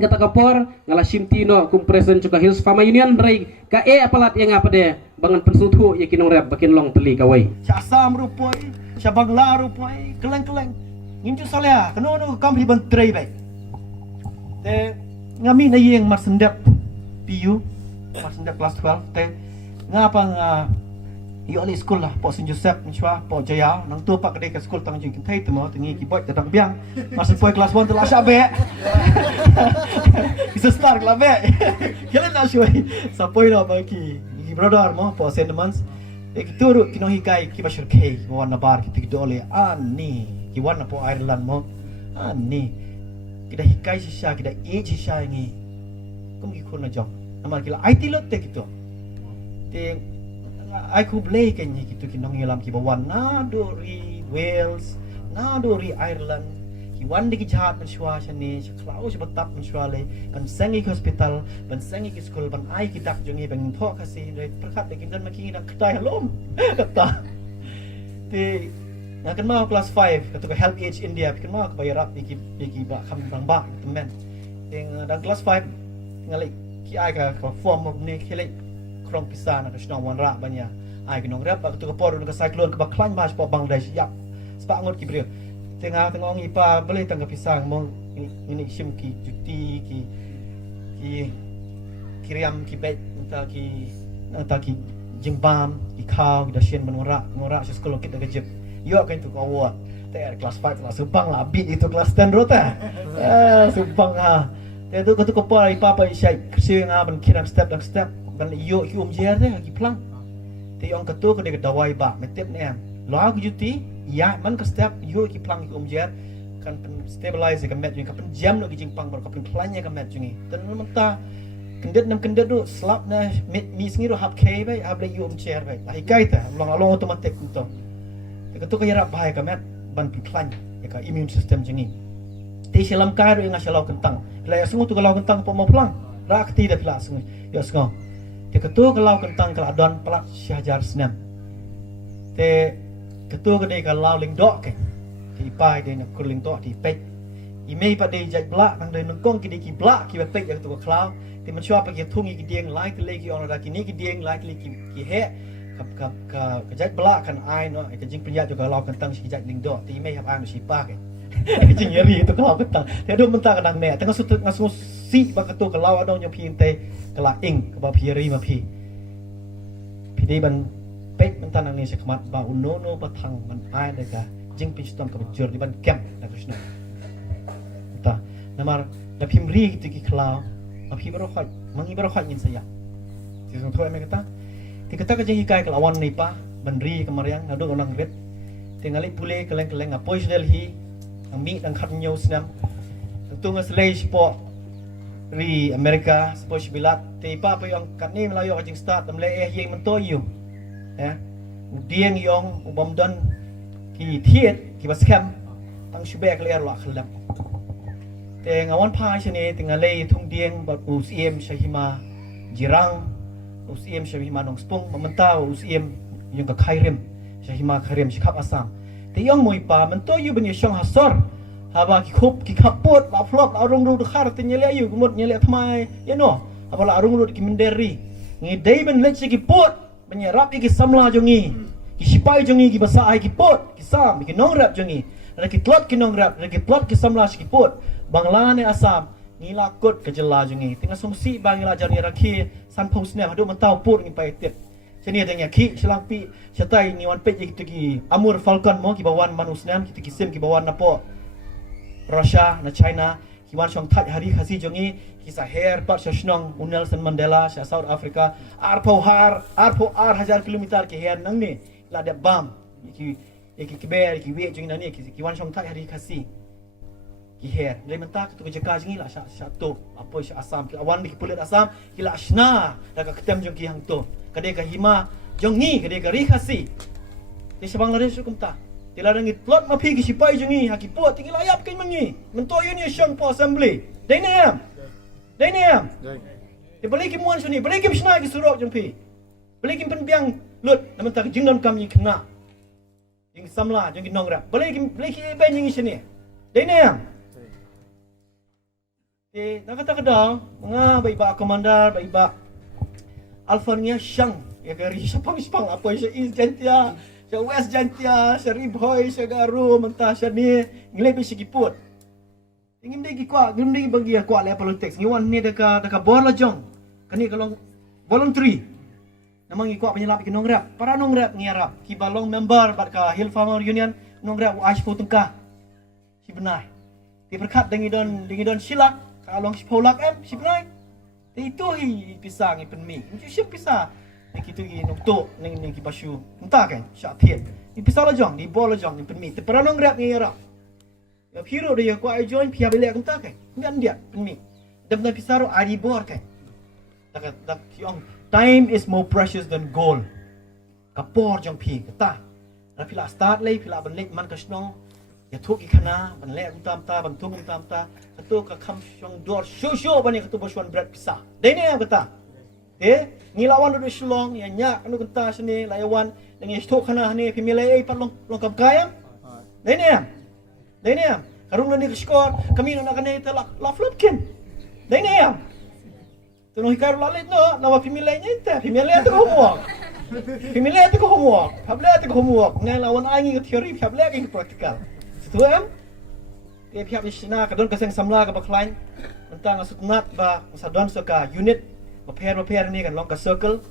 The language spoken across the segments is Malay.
Bakin kata kapor ngala simtino kum present juga Hills Farma Union rai ka apalat yang apa deh bangan pensutu ya kinong rap bakin long teli kawai. Sya Assam rupoi, sya Bangla rupoi, keleng-keleng. Ngincu saleh keno no kampi bentrai baik. Te ngami na yeng marsendap PU, marsendap kelas 12 te ngapa yo ali school lah po St Joseph menchua po Jaya nang tu pak kedai ke school tang jing thai temo tengi ki boy tetang biang masuk poi kelas 1 telah syabe bisa start lah be kelen na shui sapoi no ba ki brother mo po sentiments ek turu kino hikai ki bashur ke wana bar ki tikdole ani ki wana po Ireland mo ani kita hikai sisa kita age sisa ngi kum ki khuna jong amar kila IT lot te kito te aku boleh kayaknya gitu kinong ngilam ki bawan nadori Wales nadori Ireland ki wan di jahat menshwa shani shklau shbatap menshwa le ban sengi hospital ban sengi ki school ban ai ki dak jongi ban tho kasi re perkat de kin dan maki dak ktai halom kata te ngakan mau kelas 5 kata help age India kan mau bayar rap ki ba kham bang ba temen te dan kelas 5 ngali ki ai ka form of ne khele krong pisah nak senang wanra banyak. Ai kenong rap waktu ke poru ke cyclone ke baklan mas po Bangladesh yap. Sepak ngot ki brio. Tengah ipa boleh tangga pisang mong ini sim ki cuti ki kiriam ki bet entah ki jimbam ki kau ki dasien menora sekolah kita kejep. Yo kan tu kau te kelas 5 lah subang lah beat itu kelas 10 rota. Subang ha. Te tu ke poru ipa pa isai kerja ngaban kiram step ban yo ki jer deh ki plang te yong ketu ke de dawai ba metep ne lo aku juti ya man ke step yo ki plang ki jer kan pen stabilize ke met kan pen jam no ki jingpang ber ka pen planya ke met jungi ten menta kendet do slap na mi sngiru hap ke bai hab le yo jer bai ai kai ta long automatic to te ketu ke yarap bahai ke met ban pen planya ya ka immune system jungi te selam kairu yang asalau kentang la ya sungu tu kalau kentang po mo plang rakti da pla sungu yo sungu te ketua kalau kentang kalau adon pelat syajar senam te ketua kedai kalau ling dok ke ipai de nak kurling dok di pek imei pa de jaj blak nang de nongkong ki de ki blak ki pek yang tu kalau te man shua pa ki thungi ki dieng lai te le ki on da ki ni ki dieng lai te ki he ka jaj blak kan ai no ke jing penyat juga kalau kentang si jaj ling dok te imei hab an si pa ke jing yeri itu kalau kentang te do mentang kadang ne tengah sutut ngasu si ba ketua kalau adon yang pin te kala ing ke ba phiri ma phi phi ban pek mentan ang ni se khamat ba unono batang man ai de ka jing pi stom ka jor di ban kem na krishna ta namar la phimri ti ki khla ma phi baro khat mangi baro khat yin saya ti song thoi me kata ti kata ka jing kai kala wan ni pa ban ri ka mariang na do orang ret ti ngali pule keleng apoi delhi ang mi ang khat nyo snam tu ngaslei po ri Amerika sepoi bilat te pa pa yang kat ni melayu kajing start tam le yang mentoyu ya dieng yong ubam dan ki thiet ki baskem tang shubek le arwa khalam te ngawan pa shane te ngale thung dieng ba usiem shahima jirang usiem shahima nong spung mamenta usiem yung ka khairem shahima khairem shikhap asam te yong moi pa mentoyu ben yong hasor haba ki khop ki kapot la flop la rung ru khar te nyele ayu gumot nyele thmai ya no apa la rung ru ki minderi ngi dei ben lech ki pot menyerap ki samla jongi ki sipai jongi ki basa ai ki pot ki sam ki nong rap jongi ra ki tlot ki nong rap ra ki plot ki samla ki pot bangla ne asam ngi la kot ke jela jongi tengah sumsi bang la jar ni rakhi san phos ne hadu mentau pot ngi pai tip chani adanya ki selang pi setai ni wan pe ki amur falcon mo ki bawan manusnam ki sim ki bawan napo Russia na China kiwan shong that hari khasi jongi kisa hair part shnong Nelson Mandela sha South Africa arpo hajar kilometer ke hair nang ni la de bam ki ber ki we jongi nani kiwan shong that hari khasi ki hair le menta tu ke jaka jongi la sha to apo sha asam ki awan ki pulit asam ki la shna da ka ketem jongi hang to kade ka hima jongi kade ka ri khasi di Bangladesh hukum ta Tila nangit plot mapi ki sipai jungi haki pot tinggal ayap kan mangi mento yuni shong po assembly dainam di balik muan suni balik sna ki surok jumpi balik penbiang lut namun tak jingnon kami kena jing samla jing nongra balik ben jing sini dainam nak kata kedang, baik ba komandar, baik ba Alphania Shang, ya gari Sepang apa saya East Jantia, saya West Jantia, saya Ribhoy, saya Garu, mentah saya ni, ngilai bisi kiput. Ingin dia kuat, ingin dia bagi kuat le politics. Ngiwan ni dekat bor la jong. Kani kalau voluntary. Namang kuat penyelap ke nongrap. Para nongrap ngiarap. Ki balong member bat ka Hill Farmer Union nongrap wa ashpo tengkah. Si benai. Di berkat dengan silak kalong si polak si benai. Ti itu hi pisang i penmi. Ni si pisah. Ni kitu gi nokto ning ki basu. Entah kan? Syak tiet. Ni pisah la jong, ni bol la jong ni penmi. Ti para nongrap ngiarap. Ya hero dia kuat join pihak belak entah kan. Ngan dia penmi. Dan pisah ro ari bor kan. Tak siang. Time is more precious than gold. Kapor jong pi kata. Na pila start lay pila benlek man kasno. Ya thuk ikana benlek untam ta bantung untam ta. Katu ka kham syong dor sho bani katu boswan berat pisah. Dene kata. Ngilawan do shlong ya nyak anu kata sini layawan dengan thuk kana ni pimilai pat long kap kayam. Dene karung ni skor kami nak kena telak la flopkin. Dene Tunuh hikar lalit no, nama pimilainya itu, pimilai itu homework. Pimilai itu homework, pabla itu homework. Ngai lawan angi ke teori, pabla ke praktikal. Setu dia pihak di China, kadon kaseng samla ke baklain, tentang asutnat ba, sadon soka unit, repair ni kan long ke circle,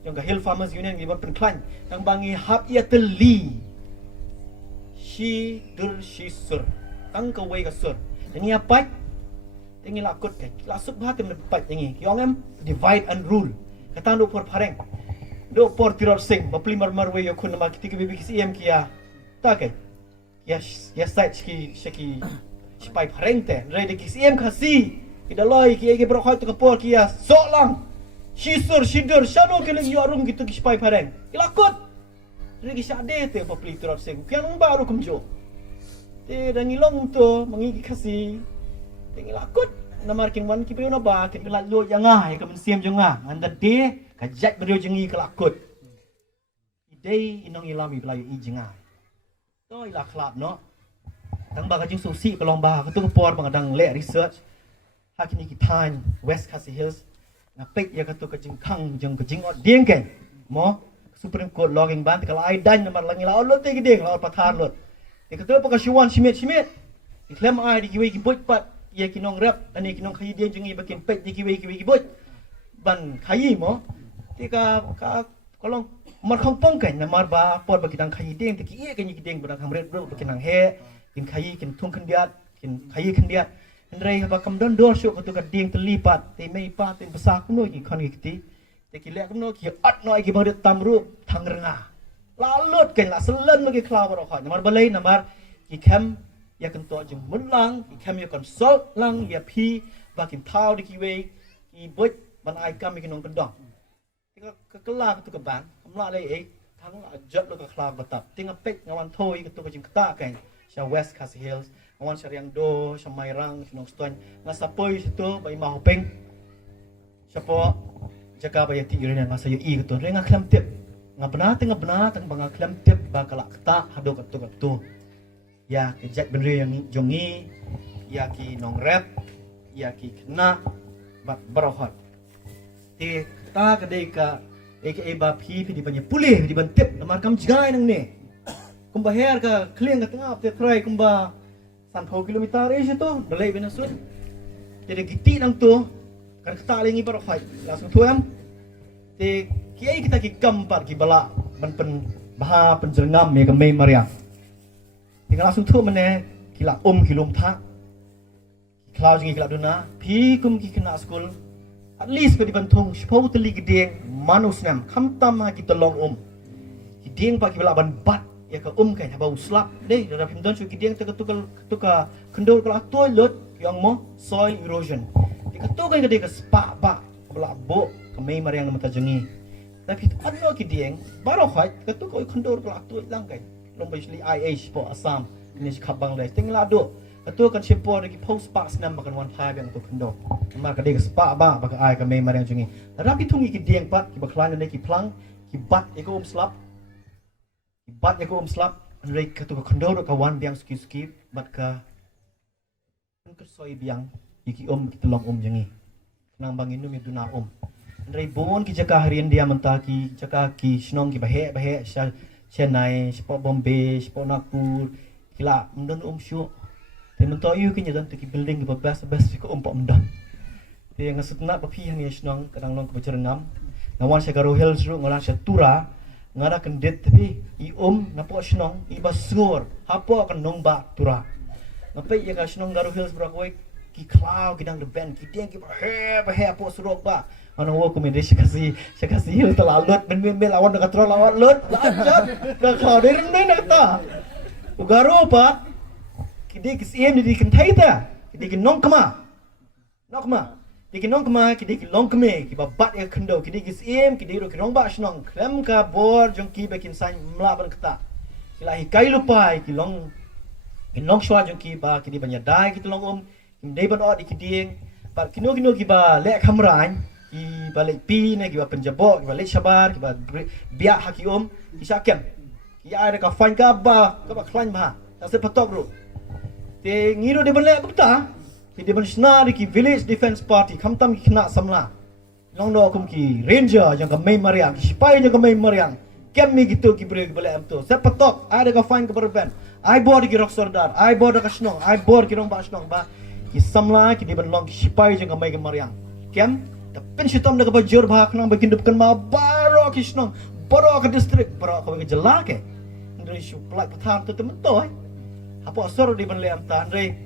yang ke Hill Farmers Union di bawah penklain, yang bangi hab ia teli, shi sur, tang ke wei ke sur. Ini apa? Tengi lakut kan. Lasuk bah tem lepat tengi. Kiong em divide and rule. Kata do por pareng. Do por tiror sing. Bapli mar we yo kun ma kiti ke bibi kisi em kia. Ta kan. Ya site ki spai pareng te. Re de kisi em kasi. Ida loi ki ege bro khoi to por kia. Sok lang. Shisur shidur shano ke leng yo arung gitu ki spai pareng. Kilakut. Re ki syade te bapli tiror sing. Kian baru kumjo. Te dangilong to mangigi kasi. Tengi lakut namar kin wan ki na ba kin lat lo yanga ya ka mensiam jonga anda de ka jat berio jengi ka lakut idei inong ilami pelai i jenga to ila khlap no tang ba ka jing susi ka long ba ka tu por bang dang le research hakini ki tan West Khasi Hills na pek ya ka tu ka jing khang jeng ka jing od ding ken mo Supreme Court logging ban ka lai dan namar langi la lo te ki ding la pathan lot e ka tu pa ka shiwan shimit iklem ai di ki we ki bot pat ia kinong rap ani kinong khayi dia jengi bakin pet di kiwi bot ban khayi mo tika ka kolong mar khong pong kan na mar ba pot ba kitang khayi ding tiki ia kan yiding ba kham red bro bakin ang he kin khayi kin thung khandiat kin khayi khandiat ndrei ba kam don dor shu ko tu ka ding telipat te mei pa te basa kuno ki khon ki te ki lek kuno ki at noi ki ba tam ru thang renga la lut kan la selen lo ki khlaw ba ro kha mar ba lei na mar ki kham ya kan to jeng mun lang ki kam ya consult lang ya pi bakin tau di ki we ki bot ban ai kam ki nong kedong ka kela tu ka ban amla le thang la jot lo ka kla batap tinga pek ngawan thoi ka tu ka jing kata kan sha West Khasi Hills ngawan sha riang do sha mairang nong ston nga sapoi situ bai ma hopeng sha po jaga ba ya ti irena nga sa yo I ka tu renga klam tip nga bana tang banga klam tip ba kala kata hado ka tu ya ki jat benri yang jongi ya ki nong rap ya ki kena bat barohat ti ta ka dei ka aka ba phi di banya pulih di bantip namar kam jgai nang ne kumba her ka kliang ka tengah te try kumba 30 kilometer situ dalai benasut jadi giti nang tu kan kata lengi barohat langsung tuam ti kiai kita ki kampar ki bala ban pen baha penjengam me ka mei mariang tinggal langsung tu mana kila kilom tak klau jengi kila duna pi kum ki kena school at least pe dibantung sepau teli gedeng manus nam kam tam ha kita long gedeng pa ki bala ban bat ya ka kan haba uslap deh dalam himdon su gedeng te ketuka kendor kala toilet yang mo soil erosion di ketuka gede ka spa ba bala bo ka mei mariang mata jengi tapi adno gedeng baru khait ketuka kendor kala toilet lang kan long basically IH po Assam ini sikap Bangladesh tinggal ado itu kan siapa lagi post pass nam makan wan pai yang tu kendo mar ka de spa ba ba ka ai ka me mar yang jungi rapi tungi ki dieng pat ki baklan ne ki plang ki bat eko slap andre ka tu kendo ka wan biang ski bat ka soi biang iki kita long jangi nang bang inum itu na Andrei bon ki jaka harian dia mentaki jaka ki snong ki bahe sha Chennai sport Bombay sport Nagpur kila mendon syu te mento yu ki nyadan ki building ki best ki pok mendon te ngasutna papi han ni snong kadang long ke berengam nawan sha garo hills ru ngolang sha tura ngara kendet tapi i napo snong i basur hapo kan nong ba tura ngapai ya ka snong garo hills brakoi ki cloud ki dang the band ki tiang ki bahe apo surok ba ano wo komendasi kasi hil talalut ben lawan dekat tro lawan lut lanjut dah kau dari mana kata ugaro pa kidi kisiem di kentai ta kidi nong kema kidi nong kema kidi long keme ki babat ya kendo kidi kisiem kidi ro kinong ba snong krem ka bor jong ki bekin san mlaban kata silahi kai lupai ki long shwa jong ki ba kidi banyadai ki long dei ban od ikiding pa kino ki ba lek hamran ki balik pi ne ki ba penjabok ki balik sabar ki ba biak haki ki sakem ki ai ka fan ka ba klan ba ta se patok ru te ngiro de ban lek beta ki de ban sna ki village defense party khamtam ki kena samla long do kum ki ranger yang ka main mariang ki sipai yang ka main mariang kem mi gitu ki bre ki balik am tu se patok ai ka fan ka berben ai bod ki rok sordar ai bod ka snong ai bod ki rong ba snong ba ki samla ki de ban long ki sipai yang ka main ka mariang kem tapi sitom dah kebajur bahak nang bikin depan ma baro kisnong baro ke distrik baro ke jelake ndre shu plak pathan tu temen toy apa sor di ban lem ta ndre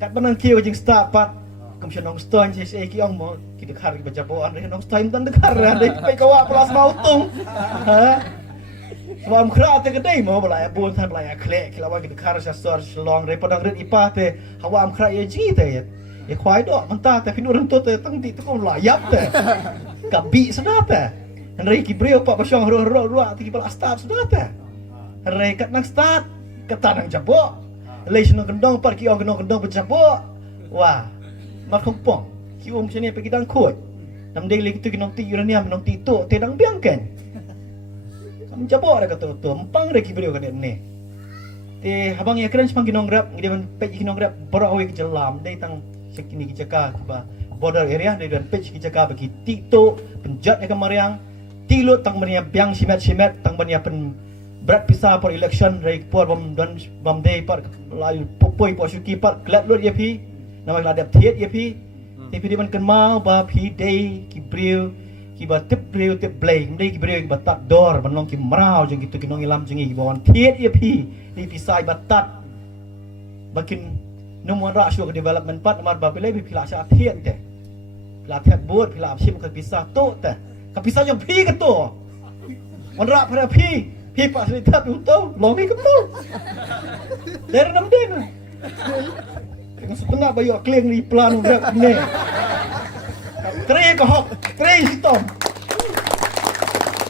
kat banan kiu jing start pat kum shnong ston se ki ong mo ki dekhar ki bajabo ndre nong ston tan dekhar ndre pe kawa plus mau tung ha Sebab kera te kedai mo balai bun tan balai klek kilawan ki dekhar sa sor shlong re padang rit ipa te hawa kera ye ji te ya kwai do manta te pinu rang to te tang ti to layap te kabi sedap te rei ki brio pa pasong ro ti bal start sedap te rei kat nang start kata nang jabo lei sno gendong par ki ong gendong pejabo wah mat kompong ki sini pe dang khoi nam dei le ki tu ki nong ti uranium nong ti to te dang biang ken kam jabo ra kata to empang re ki brio ka ne te habang ya keren sepang ki nong rap ngi depan pe ki nong rap boro awe ki jelam dei tang sekini kijaka kiba border area dari dan page kijaka bagi tito penjat ya kemariang tilo tang mania biang simet tang mania pen berat pisah por election dari por bom dan bom day par layu popoi po syuki par glad lut ya pi nama ladap thiet ya pi tapi di man kan mau ba pi day ki brio ki ba tip brio tip blay day ki brio ki ba tat dor ban long ki marau jeng gitu ki nong ilam jengi ki bawan thiet ya pi di pisai ba tat bakin Nomor rasio ke development part nomor babile bi pila sya thiet te. Pila thiet buat pila apsim ke pisah tu te. Ke pisah yang pi ke tu. Monra pada pi pa cerita tu tu longi ke tu. Dari nam deng. Dengan setengah bayu kleng ni plan udah ni. Tre ke hok, tre sitom.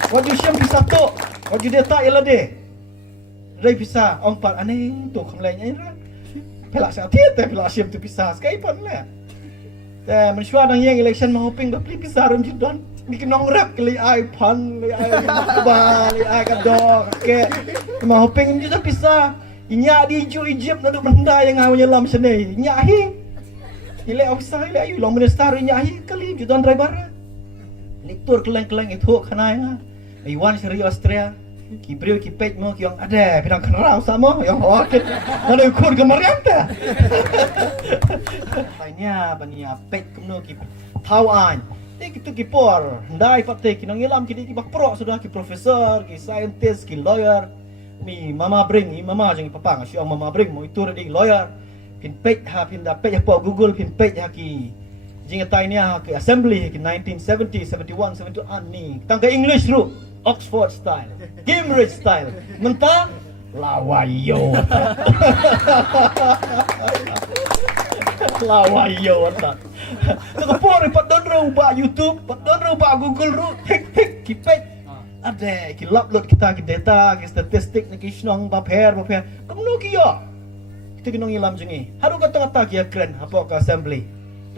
Wajib siam pisah tu. Wajib dia tak ialah de. Rai pisah ong pat aneh tu khamlainya ini. Pelak saya tiada pelak siap tu pisah sekali pun lah. Tapi mensyuar nang yang election mau ping beli pisah rum judon. Bikin nong rap kali ai pan, kali ai bal, kali ai kadok, ke mau ping juga pisah. Inya di hijau Egypt nak benda yang awak nyelam sini. Inya hi. Ile usah ile ayu long minister inya hi kali judon driver. Litur keleng-keleng itu kanai. Iwan seri Austria. Ki brio ki pej mo ki yang ada pinang kenal sama yang okey ada kur kemarian ta lainnya bania pej kemno ki tauan te ki tu ki por ndai fatte ki nang ilam ki bak pro sudah ki profesor ki scientist ki lawyer mi mama bring mi mama jeng papa ngasih mama bring mo itu di lawyer pin pej ha pin da pej po Google pin pej ha ki jeng tainya ki assembly ki 1970 71 72 ni tang ke English ru Oxford style, Cambridge style, mentah lawayo, lawayo tak. Tekapor pat don rubah YouTube, pat don rubah Google ru, hek kipet. Ada kilap lot kita ki data, ki statistik, ki snong baper. Kamu kiyo. Kita kinong ilam jengi. Haru kata-kata kia keren, apa ke assembly.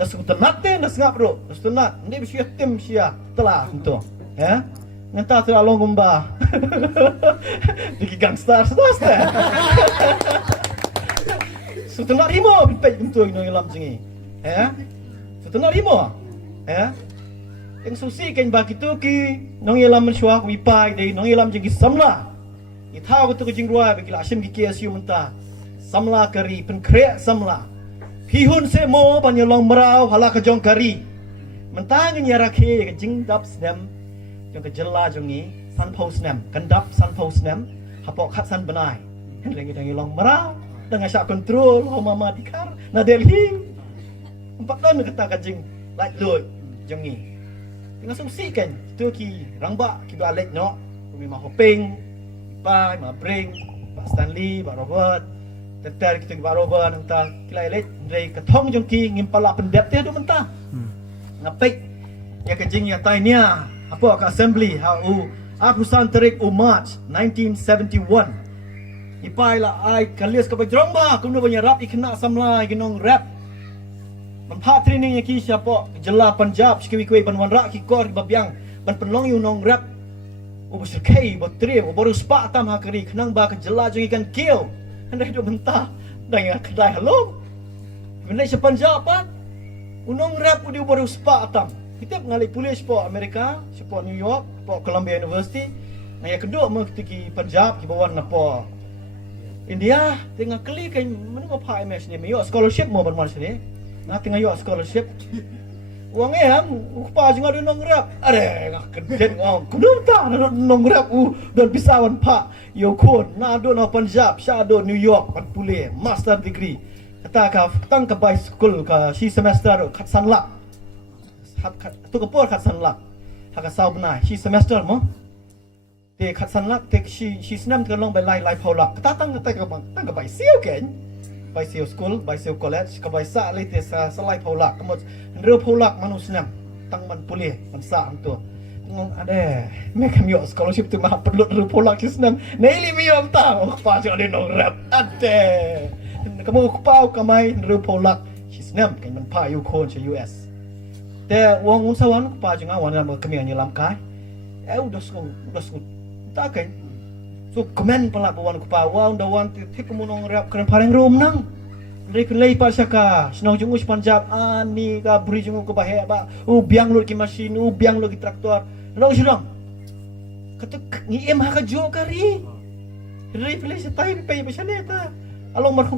Dah sebentar dah sengap ru, dah sebentar. Ini bersia tim sia telah untuk, ya. Ngenta tu along gumba. Diki gangster sudah. Setelah rimo pipet bentuk ino ilam jengi. ya setelah lima ya yang susi kan bagi tu ki nong yelam mensyuak wipai dei nong yelam jengki samla itau tu jing ruai bagi la sim ki KSU menta samla kari pen krek samla pihun se mo pan yolong merau hala ka jong kari mentang nyara ke jing dap snem jong ke jela jong ni san pau snem kan dap san pau snem hapok khat san benai hengi dang yolong merau dengan syak kontrol mama dikar na Delhi empat tahun kata ka jing lai loi jong ni tengah sumsi kan tu ki rangba ki balik no mi ma hoping pa ma bring Pak Stanley Pak Robert tetar kita Pak Robert nang kilai let ndai katong jong ki ngimpala pendep te do mentah ngapik ya kejing ya tainya apa ka assembly ha aku santerik March 1971 ipai la ai kalias ka bajromba kumno banya rap ikna samla ginong rap man pha training ya ki siapa jela Punjab skiwi kuai ban wan rak ki kor babyang ban penlong yu nong rap o bersekei botrim o baru spa tam hakari kenang ba ke jela jong ikan kil andai do mentah dang ya kedai halom benda si Punjab pa unong rap udi baru spa tam kita ngali polis po Amerika po New York po Columbia University na ya kedua mo ki Punjab ki bawan na po India tengah kali kan mana mo pha MS ni yo scholarship mo ban man sini na tengah yo scholarship uang em pa jeng ada nong rap are ngak keden ngong kudu ta nong rap dan pisawan pa yo kon na do na Punjab sha do New York pan pule master degree kata ka tang ka by school ka si semester khat san lak khat tu ka por khat san lak ha ka saw bnai si semester mo te khat san lak te si snam ka long by lai pholak kata tang ka bang tang ka by siu ken by siu school by siu college ka by sa le te sa lai pholak ka Ru pulak manus nam tang man pulih man sa tu ngong ade me kam yo scholarship tu mah perlu ru pulak kisnam neili mi yom ta pa jo de no rap ade kamu pau kamai ru pulak kisnam kan man pa yu kon che US te wong usawan pa jo ngawan nam kami ani lam kai udah ta kan so komen pala bawan ku pa wa ndawan ti kamu nong rap kan pareng rum nang Dari kelai pasaka, senang jungus Punjab, ani ka beri jungu ke bahaya ba, biang lu ki mesin, biang lu ki traktor, nang sedang. Kata ni em ha ka jo kari. Dari pelai setai pe pe ta. Along